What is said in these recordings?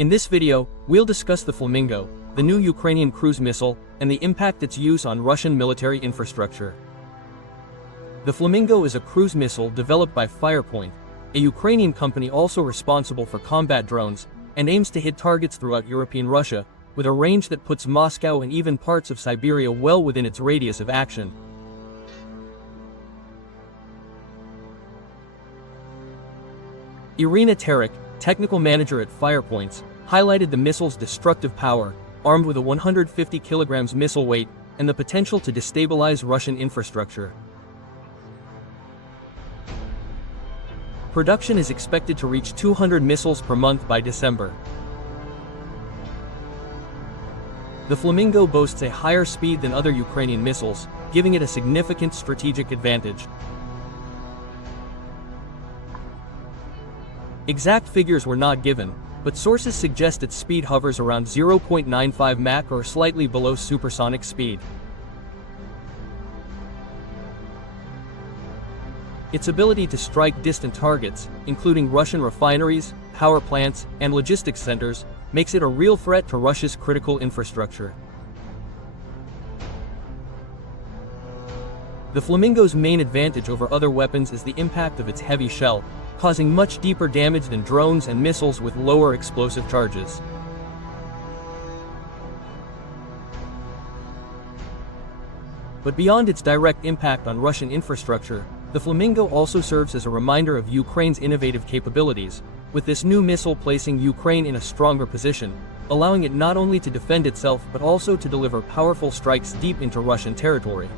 In this video, we'll discuss the Flamingo, the new Ukrainian cruise missile, and the impact its use on Russian military infrastructure. The Flamingo is a cruise missile developed by Firepoint, a Ukrainian company also responsible for combat drones, and aims to hit targets throughout European Russia, with a range that puts Moscow and even parts of Siberia well within its radius of action. Irina Terek, technical manager at Firepoints, highlighted the missile's destructive power, armed with a 150 kilograms missile weight, and the potential to destabilize Russian infrastructure. Production is expected to reach 200 missiles per month by December. The Flamingo boasts a higher speed than other Ukrainian missiles, giving it a significant strategic advantage. Exact figures were not given, but sources suggest its speed hovers around 0.95 Mach or slightly below supersonic speed. Its ability to strike distant targets, including Russian refineries, power plants, and logistics centers, makes it a real threat to Russia's critical infrastructure. The Flamingo's main advantage over other weapons is the impact of its heavy shell, causing much deeper damage than drones and missiles with lower explosive charges. But beyond its direct impact on Russian infrastructure, the Flamingo also serves as a reminder of Ukraine's innovative capabilities, with this new missile placing Ukraine in a stronger position, allowing it not only to defend itself but also to deliver powerful strikes deep into Russian territory.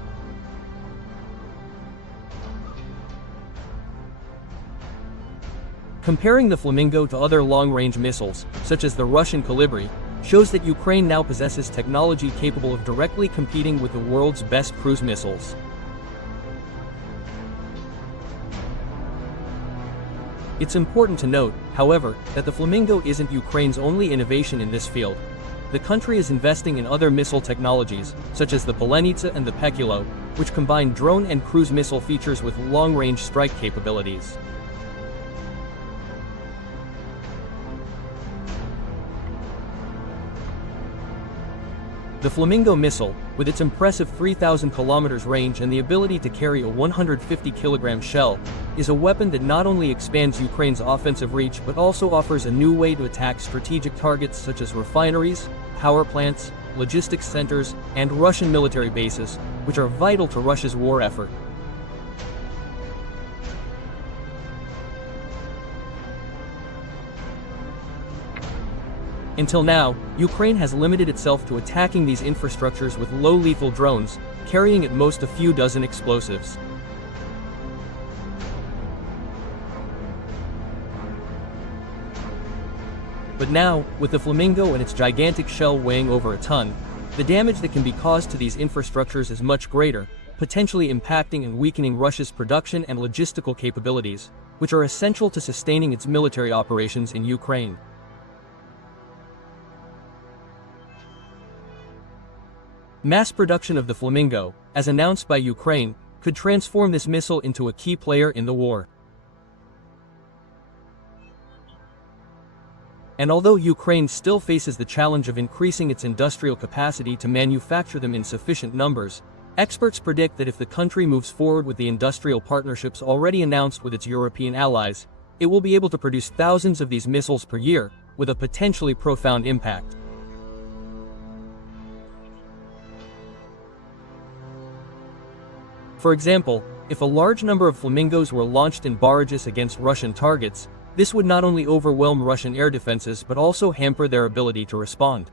Comparing the Flamingo to other long-range missiles, such as the Russian Kalibri, shows that Ukraine now possesses technology capable of directly competing with the world's best cruise missiles. It's important to note, however, that the Flamingo isn't Ukraine's only innovation in this field. The country is investing in other missile technologies, such as the Polenitsa and the Pekilo, which combine drone and cruise missile features with long-range strike capabilities. The Flamingo missile, with its impressive 3,000 kilometers range and the ability to carry a 150 kilogram shell, is a weapon that not only expands Ukraine's offensive reach but also offers a new way to attack strategic targets such as refineries, power plants, logistics centers, and Russian military bases, which are vital to Russia's war effort. Until now, Ukraine has limited itself to attacking these infrastructures with low-lethal drones, carrying at most a few dozen explosives. But now, with the Flamingo and its gigantic shell weighing over a ton, the damage that can be caused to these infrastructures is much greater, potentially impacting and weakening Russia's production and logistical capabilities, which are essential to sustaining its military operations in Ukraine. Mass production of the Flamingo, as announced by Ukraine, could transform this missile into a key player in the war. And although Ukraine still faces the challenge of increasing its industrial capacity to manufacture them in sufficient numbers, experts predict that if the country moves forward with the industrial partnerships already announced with its European allies, it will be able to produce thousands of these missiles per year, with a potentially profound impact. For example, if a large number of Flamingos were launched in barrages against Russian targets, this would not only overwhelm Russian air defenses but also hamper their ability to respond.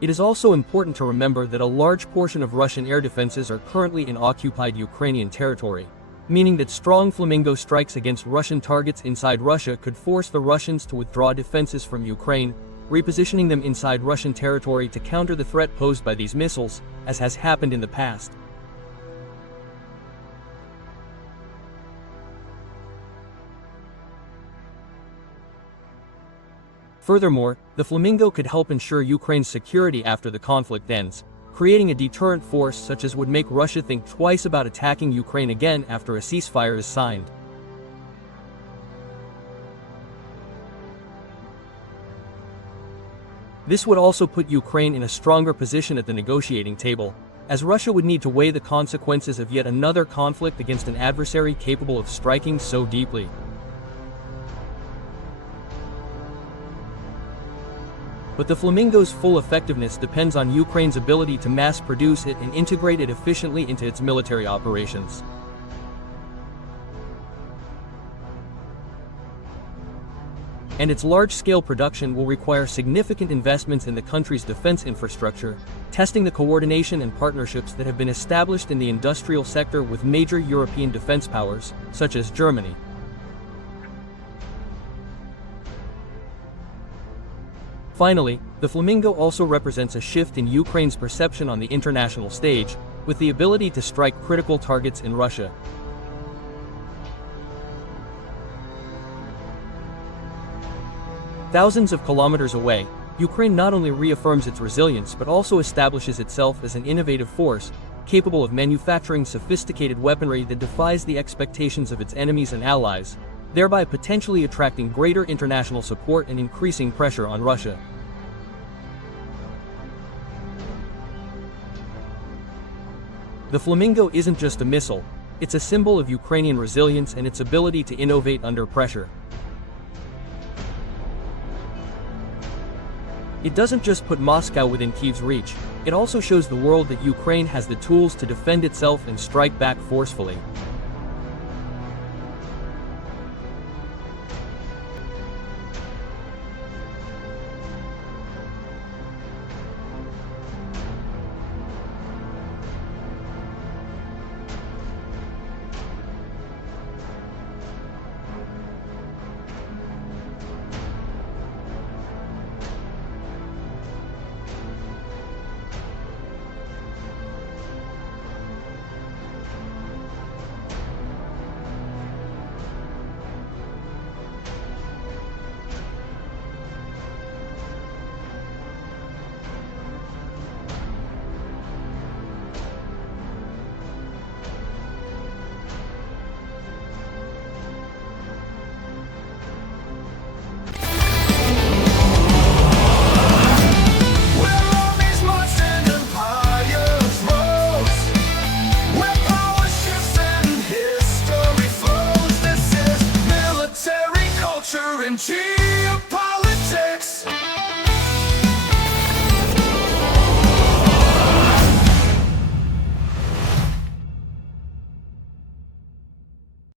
It is also important to remember that a large portion of Russian air defenses are currently in occupied Ukrainian territory, meaning that strong Flamingo strikes against Russian targets inside Russia could force the Russians to withdraw defenses from Ukraine, repositioning them inside Russian territory to counter the threat posed by these missiles, as has happened in the past. Furthermore, the Flamingo could help ensure Ukraine's security after the conflict ends, creating a deterrent force such as would make Russia think twice about attacking Ukraine again after a ceasefire is signed. This would also put Ukraine in a stronger position at the negotiating table, as Russia would need to weigh the consequences of yet another conflict against an adversary capable of striking so deeply. But the Flamingo's full effectiveness depends on Ukraine's ability to mass produce it and integrate it efficiently into its military operations. And its large-scale production will require significant investments in the country's defense infrastructure, testing the coordination and partnerships that have been established in the industrial sector with major European defense powers, such as Germany. Finally, the Flamingo also represents a shift in Ukraine's perception on the international stage, with the ability to strike critical targets in Russia. Thousands of kilometers away, Ukraine not only reaffirms its resilience but also establishes itself as an innovative force, capable of manufacturing sophisticated weaponry that defies the expectations of its enemies and allies, thereby potentially attracting greater international support and increasing pressure on Russia. The Flamingo isn't just a missile, it's a symbol of Ukrainian resilience and its ability to innovate under pressure. It doesn't just put Moscow within Kyiv's reach, it also shows the world that Ukraine has the tools to defend itself and strike back forcefully. She